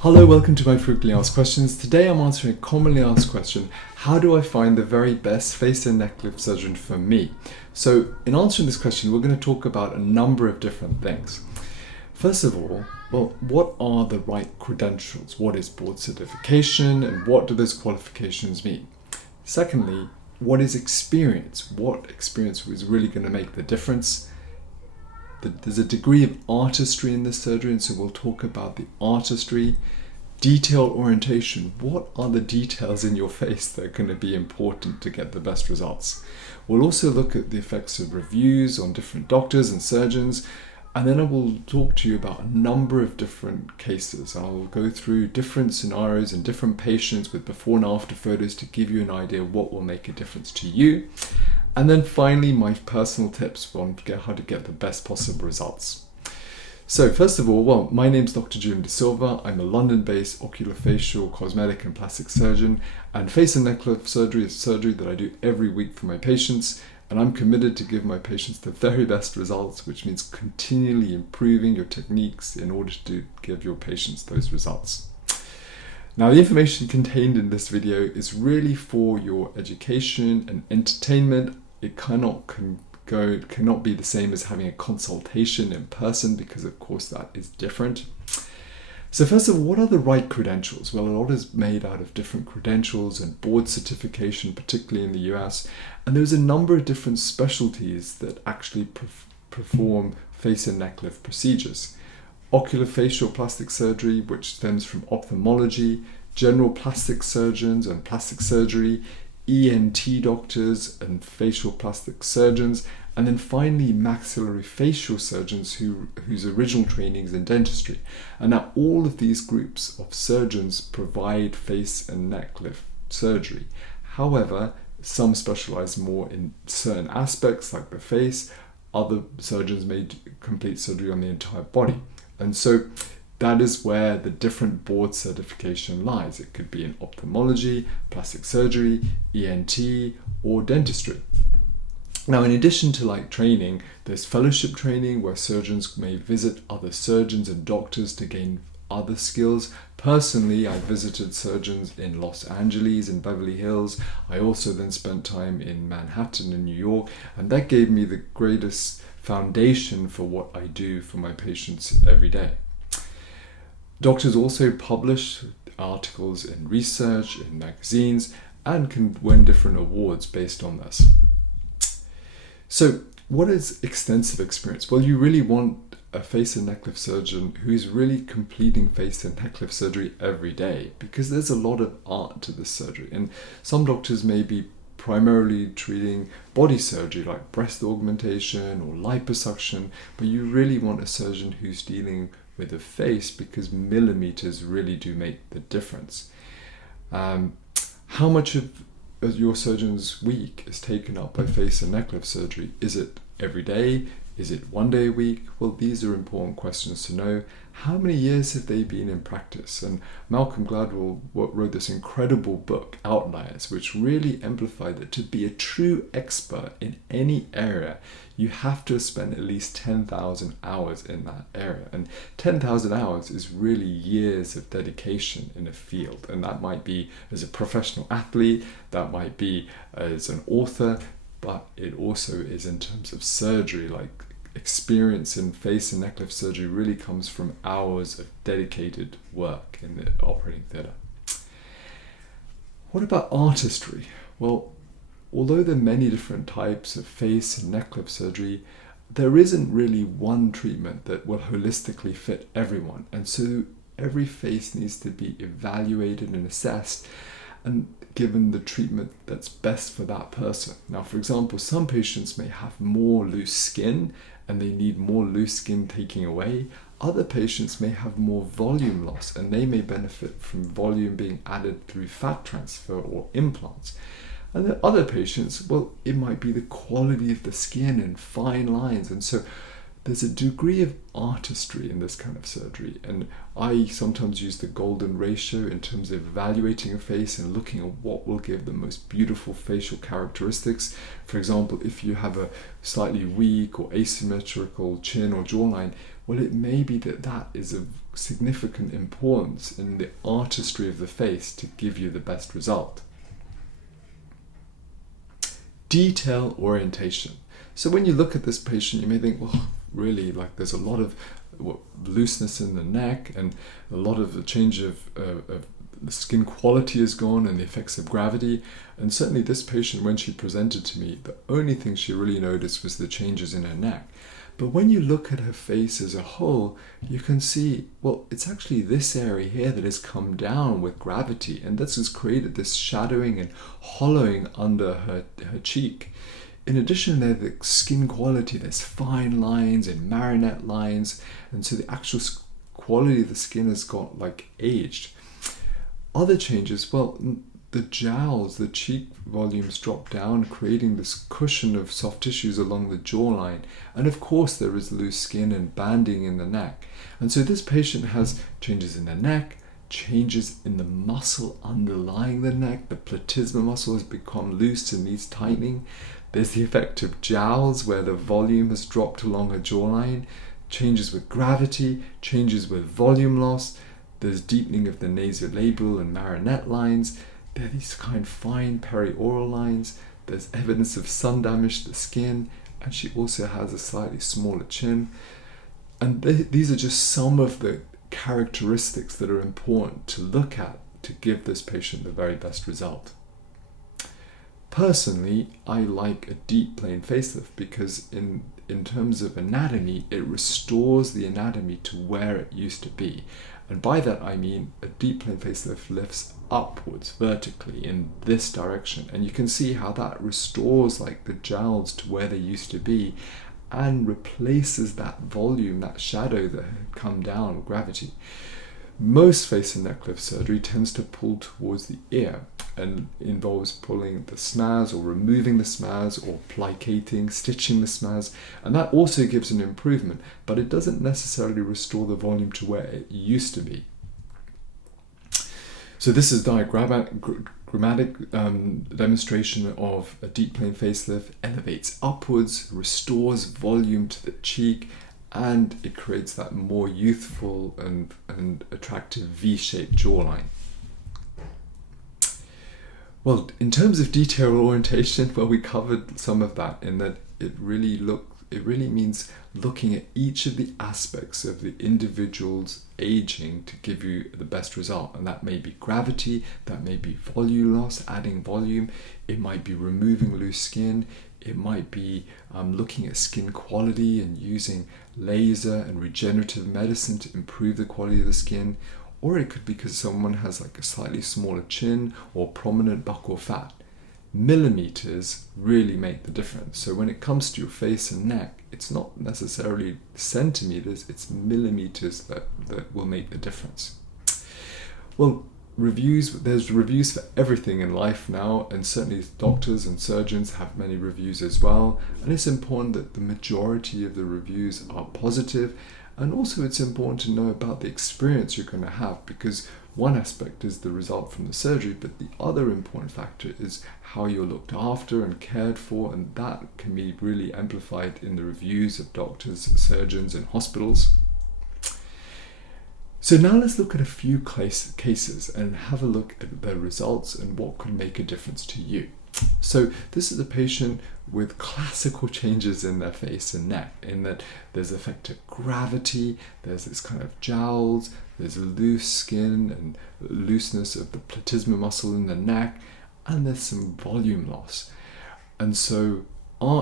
Hello, welcome to my frequently asked questions. Today I'm answering a commonly asked question: how do I find the very best face and neck lift surgeon for me? So in answering this question, we're going to talk about a number of different things. First of all, what are the right credentials? What is board certification and what do those qualifications mean? Secondly, what is experience? What experience is really going to make the difference? There's a degree of artistry in this surgery, and so we'll talk about the artistry. Detail orientation. What are the details in your face that are going to be important to get the best results? We'll also look at the effects of reviews on different doctors and surgeons, and then I will talk to you about a number of different cases. I'll go through different scenarios and different patients with before and after photos to give you an idea of what will make a difference to you. And then finally, my personal tips on how to get the best possible results. So first of all, my name's Dr. Julian Silva. I'm a London-based oculofacial, cosmetic and plastic surgeon, and face and neck lift surgery is surgery that I do every week for my patients, and I'm committed to give my patients the very best results, which means continually improving your techniques in order to give your patients those results. Now, the information contained in this video is really for your education and entertainment. It cannot be the same as having a consultation in person, because of course that is different. So first of all, what are the right credentials? Well, a lot is made out of different credentials and board certification, particularly in the US. And there's a number of different specialties that actually perform face and neck lift procedures. Oculofacial plastic surgery, which stems from ophthalmology, general plastic surgeons and plastic surgery, ENT doctors and facial plastic surgeons, and then finally maxillary facial surgeons whose original training is in dentistry. And now all of these groups of surgeons provide face and neck lift surgery. However, some specialize more in certain aspects like the face. Other surgeons may complete surgery on the entire body. And so that is where the different board certification lies. It could be in ophthalmology, plastic surgery, ENT, or dentistry. Now, in addition to training, there's fellowship training where surgeons may visit other surgeons and doctors to gain other skills. Personally, I visited surgeons in Los Angeles and Beverly Hills. I also then spent time in Manhattan and New York, and that gave me the greatest foundation for what I do for my patients every day. Doctors also publish articles in research, in magazines, and can win different awards based on this. So what is extensive experience? Well, you really want a face and neck lift surgeon who's really completing face and neck lift surgery every day, because there's a lot of art to this surgery. And some doctors may be primarily treating body surgery like breast augmentation or liposuction, but you really want a surgeon who's dealing with the face, because millimeters really do make the difference. How much of your surgeon's week is taken up by face and neck lift surgery? Is it every day? Is it one day a week? Well, these are important questions to know. How many years have they been in practice? And Malcolm Gladwell wrote this incredible book, Outliers, which really amplified that to be a true expert in any area, you have to spend at least 10,000 hours in that area. And 10,000 hours is really years of dedication in a field. And that might be as a professional athlete, that might be as an author, but it also is in terms of surgery. Experience in face and neck lift surgery really comes from hours of dedicated work in the operating theatre. What about artistry? Well, although there are many different types of face and neck lift surgery, there isn't really one treatment that will holistically fit everyone. And so every face needs to be evaluated and assessed and given the treatment that's best for that person. Now, for example, some patients may have more loose skin and they need more loose skin taking away. Other patients may have more volume loss and they may benefit from volume being added through fat transfer or implants. And then other patients, well, it might be the quality of the skin and fine lines. And so there's a degree of artistry in this kind of surgery, and I sometimes use the golden ratio in terms of evaluating a face and looking at what will give the most beautiful facial characteristics. For example, if you have a slightly weak or asymmetrical chin or jawline, well, it may be that is of significant importance in the artistry of the face to give you the best result. Detail orientation. So when you look at this patient, you may think, well, really, like there's a lot of looseness in the neck and a lot of the change of the skin quality is gone and the effects of gravity. And certainly this patient, when she presented to me, the only thing she really noticed was the changes in her neck. But when you look at her face as a whole, you can see, well, it's actually this area here that has come down with gravity, and this has created this shadowing and hollowing under her cheek. In addition, there's the skin quality, there's fine lines and marionette lines, and so the actual quality of the skin has got like aged. Other changes, well, the jowls, the cheek volumes drop down, creating this cushion of soft tissues along the jawline. And of course, there is loose skin and banding in the neck. And so this patient has changes in the neck, changes in the muscle underlying the neck. The platysma muscle has become loose and needs tightening. There's the effect of jowls, where the volume has dropped along her jawline, changes with gravity, changes with volume loss. There's deepening of the nasolabial and marionette lines. There are these kind of fine perioral lines. There's evidence of sun damage to the skin, and she also has a slightly smaller chin. And these are just some of the characteristics that are important to look at to give this patient the very best result. Personally, I like a deep plane facelift because in terms of anatomy, it restores the anatomy to where it used to be. And by that I mean a deep plane facelift lifts upwards vertically in this direction, and you can see how that restores like the jowls to where they used to be and replaces that volume, that shadow that had come down with gravity. Most face and neck lift surgery tends to pull towards the ear and involves pulling the snaz or removing the snaz or plicating, stitching the snaz, and that also gives an improvement, but it doesn't necessarily restore the volume to where it used to be. So this is diagrammatic demonstration of a deep plane facelift, elevates upwards, restores volume to the cheek, and it creates that more youthful and attractive V-shaped jawline. Well, in terms of detail orientation, well, we covered some of that in that it really means looking at each of the aspects of the individual's aging to give you the best result. And that may be gravity, that may be volume loss, adding volume, it might be removing loose skin, it might be looking at skin quality and using laser and regenerative medicine to improve the quality of the skin, or it could be because someone has like a slightly smaller chin or prominent buccal fat. Millimeters really make the difference. So when it comes to your face and neck, it's not necessarily centimeters, it's millimeters that will make the difference. Well, there's reviews for everything in life now, and certainly doctors and surgeons have many reviews as well, and it's important that the majority of the reviews are positive, and also it's important to know about the experience you're going to have, because one aspect is the result from the surgery, but the other important factor is how you're looked after and cared for, and that can be really amplified in the reviews of doctors, surgeons and hospitals. So now let's look at a few cases and have a look at their results and what could make a difference to you. So this is a patient with classical changes in their face and neck, in that there's effective gravity, there's this kind of jowls, there's loose skin and looseness of the platysma muscle in the neck, and there's some volume loss. And so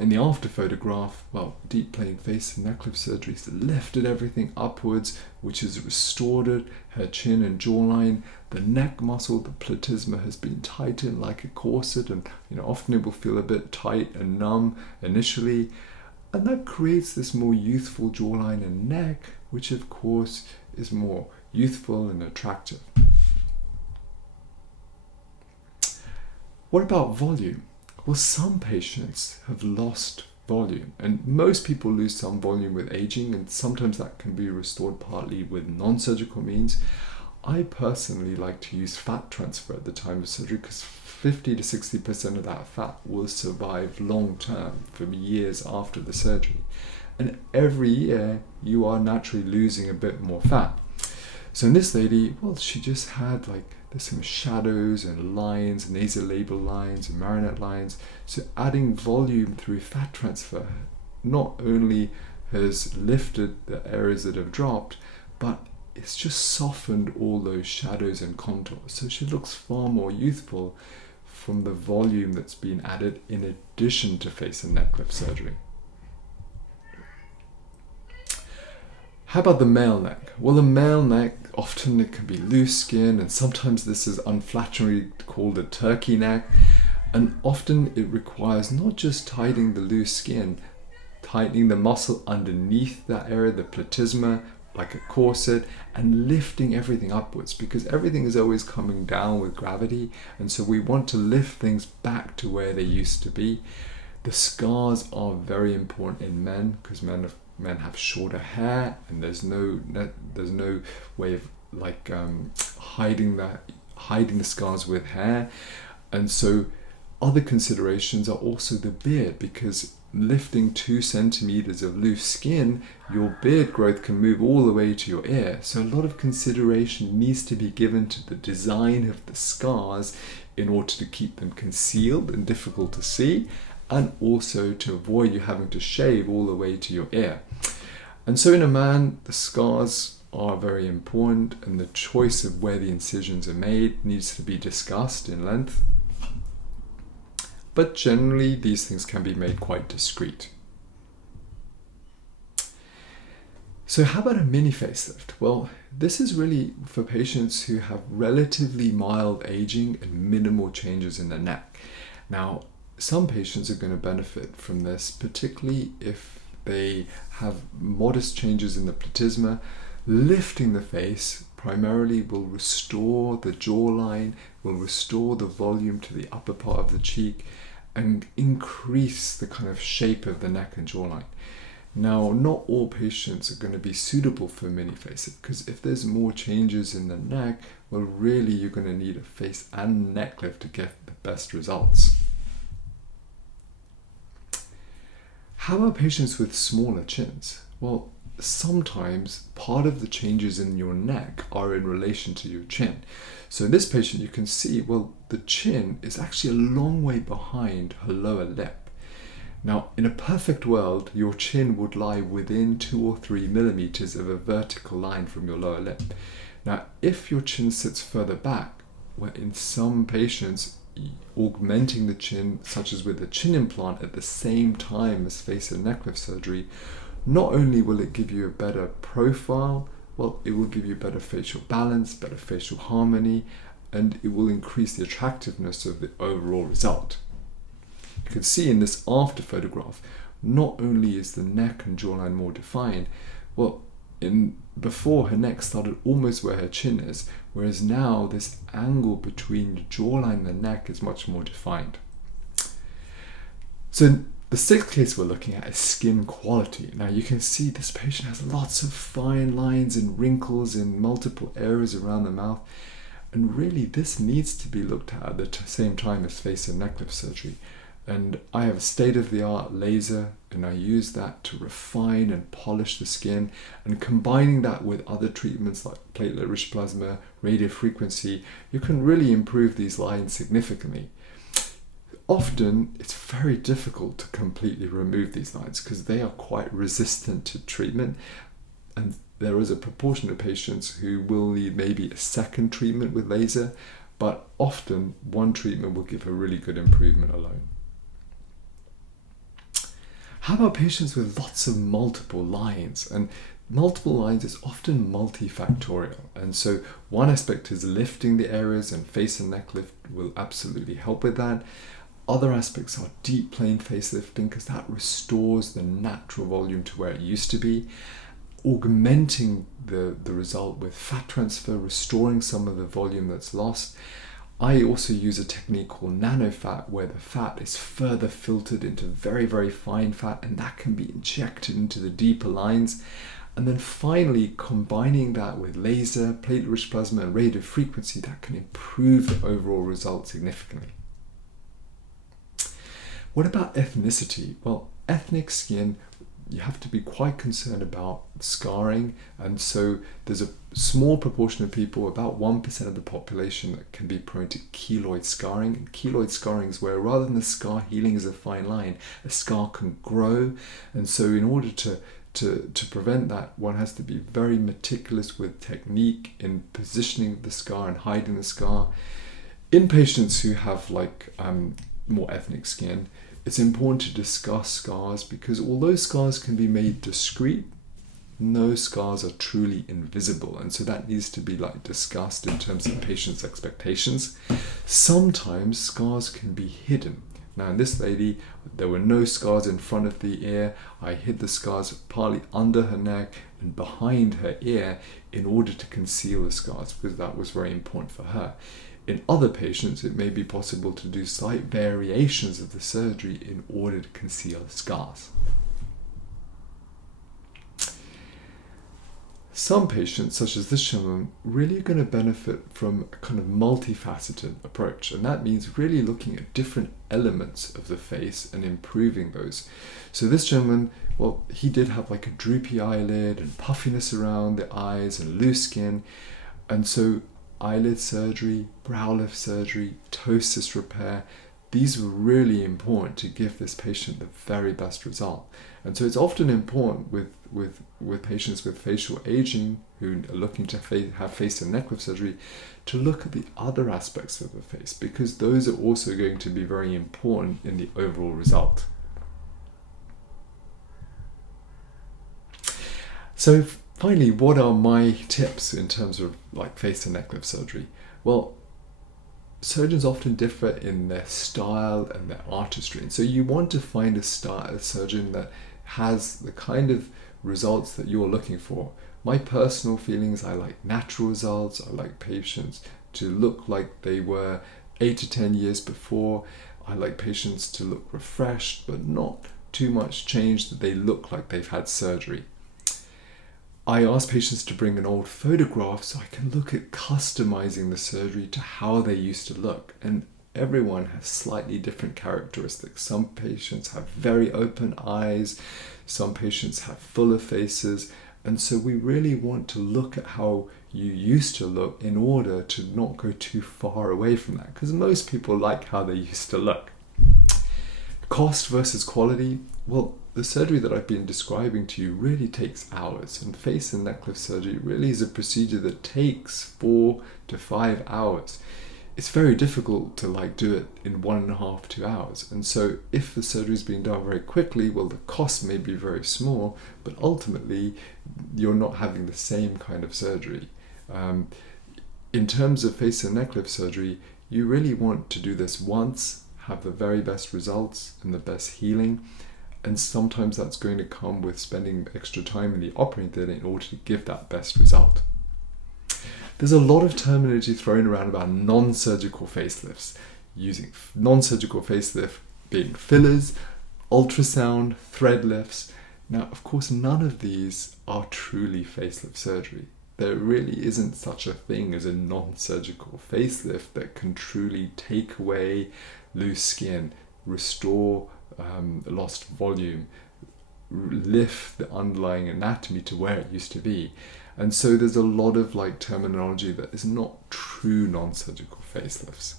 in the after photograph, well, deep plane face and neck lift surgery has lifted everything upwards, which has restored her chin and jawline. The neck muscle, the platysma, has been tightened like a corset, and often it will feel a bit tight and numb initially, and that creates this more youthful jawline and neck, which of course is more youthful and attractive. What about volume? Well, some patients have lost volume, and most people lose some volume with aging, and sometimes that can be restored partly with non-surgical means. I personally like to use fat transfer at the time of surgery because 50 to 60% of that fat will survive long term for years after the surgery. And every year you are naturally losing a bit more fat. So in this lady, well, she just had there's some shadows and lines, nasolabial lines and marionette lines. So adding volume through fat transfer not only has lifted the areas that have dropped, but it's just softened all those shadows and contours. So she looks far more youthful from the volume that's been added in addition to face and neck lift surgery. How about the male neck? Well, the male neck, often it can be loose skin, and sometimes this is unflatteringly called a turkey neck. And often it requires not just tightening the loose skin, tightening the muscle underneath that area, the platysma, like a corset, and lifting everything upwards, because everything is always coming down with gravity, and so we want to lift things back to where they used to be. The scars are very important in men, because men have shorter hair, and there's no way of hiding the scars with hair. And so other considerations are also the beard, because lifting 2 centimeters of loose skin, your beard growth can move all the way to your ear. So a lot of consideration needs to be given to the design of the scars in order to keep them concealed and difficult to see, and also to avoid you having to shave all the way to your ear. And so in a man, the scars are very important, and the choice of where the incisions are made needs to be discussed in length. But generally, these things can be made quite discreet. So how about a mini facelift? Well, this is really for patients who have relatively mild aging and minimal changes in the neck. Now, some patients are going to benefit from this, particularly if they have modest changes in the platysma. Lifting the face primarily will restore the jawline, will restore the volume to the upper part of the cheek, and increase the kind of shape of the neck and jawline. Now, not all patients are going to be suitable for mini facelift, because if there's more changes in the neck, well, really you're going to need a face and neck lift to get the best results. How about patients with smaller chins? Well, sometimes part of the changes in your neck are in relation to your chin. So in this patient, you can see, well, the chin is actually a long way behind her lower lip. Now, in a perfect world, your chin would lie within 2 or 3 millimeters of a vertical line from your lower lip. Now, if your chin sits further back, well, in some patients, augmenting the chin, such as with a chin implant at the same time as face and neck lift surgery, not only will it give you a better profile, well, it will give you better facial balance, better facial harmony, and it will increase the attractiveness of the overall result. You can see in this after photograph, not only is the neck and jawline more defined, well, before her neck started almost where her chin is, whereas now this angle between the jawline and the neck is much more defined. So the 6th case we're looking at is skin quality. Now you can see this patient has lots of fine lines and wrinkles in multiple areas around the mouth, and really this needs to be looked at the same time as face and neck lift surgery. And I have a state-of-the-art laser, and I use that to refine and polish the skin, and combining that with other treatments like platelet-rich plasma, radiofrequency, you can really improve these lines significantly. Often it's very difficult to completely remove these lines because they are quite resistant to treatment, and there is a proportion of patients who will need maybe a second treatment with laser, but often one treatment will give a really good improvement alone. How about patients with lots of multiple lines? And multiple lines is often multifactorial. And so one aspect is lifting the areas, and face and neck lift will absolutely help with that. Other aspects are deep plane facelifting, because that restores the natural volume to where it used to be. Augmenting the result with fat transfer, restoring some of the volume that's lost. I also use a technique called nanofat, where the fat is further filtered into very, very fine fat, and that can be injected into the deeper lines. And then finally, combining that with laser, platelet-rich plasma, and radiofrequency, that can improve the overall result significantly. What about ethnicity? Well, ethnic skin you have to be quite concerned about scarring. And so there's a small proportion of people, about 1% of the population, that can be prone to keloid scarring. And keloid scarring is where, rather than the scar healing as a fine line, a scar can grow. And so in order to prevent that, one has to be very meticulous with technique in positioning the scar and hiding the scar. In patients who have more ethnic skin, it's important to discuss scars, because although scars can be made discreet, no scars are truly invisible, and so that needs to be discussed in terms of patients' expectations. Sometimes scars can be hidden. Now, in this lady, there were no scars in front of the ear. I hid the scars partly under her neck and behind her ear in order to conceal the scars, because that was very important for her. In other patients, it may be possible to do slight variations of the surgery in order to conceal the scars. Some patients, such as this gentleman, really are going to benefit from a kind of multifaceted approach, and that means really looking at different elements of the face and improving those. So this gentleman, well, he did have a droopy eyelid and puffiness around the eyes and loose skin, and so eyelid surgery, brow lift surgery, ptosis repair, these were really important to give this patient the very best result. And so it's often important with patients with facial aging who are looking to have face and neck lift surgery to look at the other aspects of the face, because those are also going to be very important in the overall result. So finally, what are my tips in terms of face and neck lift surgery? Well, surgeons often differ in their style and their artistry, and so you want to find a surgeon that has the kind of results that you're looking for. My personal feelings, I like natural results. I like patients to look like they were 8 to 10 years before. I like patients to look refreshed, but not too much change, that they look like they've had surgery. I ask patients to bring an old photograph so I can look at customizing the surgery to how they used to look. And everyone has slightly different characteristics. Some patients have very open eyes, some patients have fuller faces, and so we really want to look at how you used to look in order to not go too far away from that, because most people like how they used to look. Cost versus quality. Well, the surgery that I've been describing to you really takes hours, and face and neck lift surgery really is a procedure that takes 4 to 5 hours. It's very difficult to do it in 1.5 to 2 hours, and so if the surgery is being done very quickly, well, the cost may be very small, but ultimately you're not having the same kind of surgery. In terms of face and neck lift surgery, you really want to do this once, have the very best results and the best healing, and sometimes that's going to come with spending extra time in the operating theatre in order to give that best result. There's a lot of terminology thrown around about non-surgical facelifts, using non-surgical facelift being fillers, ultrasound, thread lifts. Now, of course, none of these are truly facelift surgery. There really isn't such a thing as a non-surgical facelift that can truly take away loose skin, restore lost volume, lift the underlying anatomy to where it used to be. And so there's a lot of terminology that is not true non-surgical facelifts.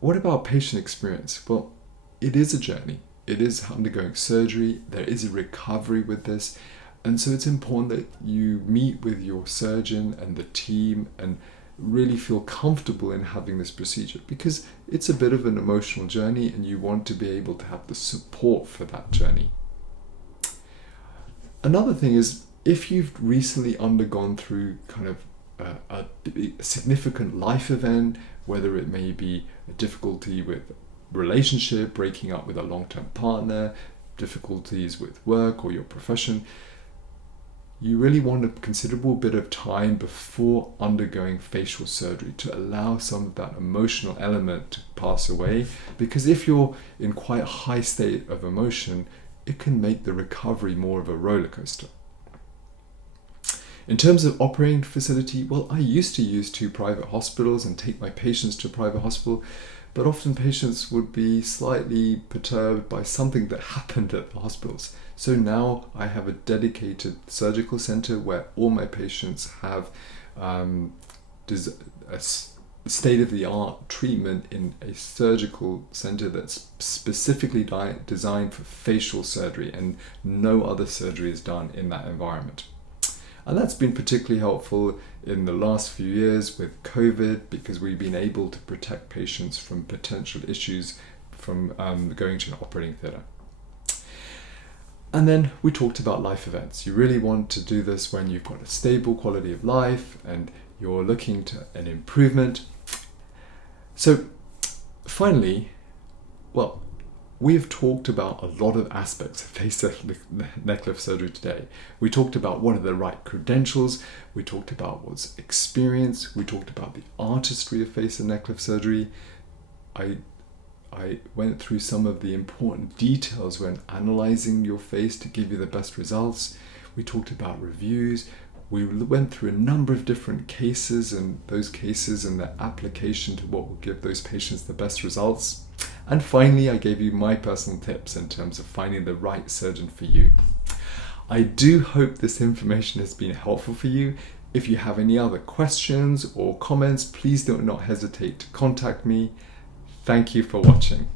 What about patient experience? Well, it is a journey. It is undergoing surgery. There is a recovery with this. And so it's important that you meet with your surgeon and the team and really feel comfortable in having this procedure, because it's a bit of an emotional journey and you want to be able to have the support for that journey. Another thing is, if you've recently undergone through kind of a significant life event, whether it may be a difficulty with relationship, breaking up with a long-term partner, difficulties with work or your profession, you really want a considerable bit of time before undergoing facial surgery to allow some of that emotional element to pass away, because if you're in quite a high state of emotion, it can make the recovery more of a roller coaster. In terms of operating facility, well, I used to use 2 private hospitals and take my patients to a private hospital, but often patients would be slightly perturbed by something that happened at the hospitals. So now I have a dedicated surgical center where all my patients have a state-of-the-art treatment in a surgical center that's specifically designed for facial surgery, and no other surgery is done in that environment. And that's been particularly helpful in the last few years with COVID, because we've been able to protect patients from potential issues from going to an operating theatre. And then we talked about life events. You really want to do this when you've got a stable quality of life and you're looking to an improvement. So finally, well, we've talked about a lot of aspects of facelift neck lift surgery today. We talked about what are the right credentials, we talked about what's experience, we talked about the artistry of face and neck lift surgery. I went through some of the important details when analyzing your face to give you the best results. We talked about reviews. We went through a number of different cases, and those cases and their application to what will give those patients the best results. And finally, I gave you my personal tips in terms of finding the right surgeon for you. I do hope this information has been helpful for you. If you have any other questions or comments, please do not hesitate to contact me. Thank you for watching.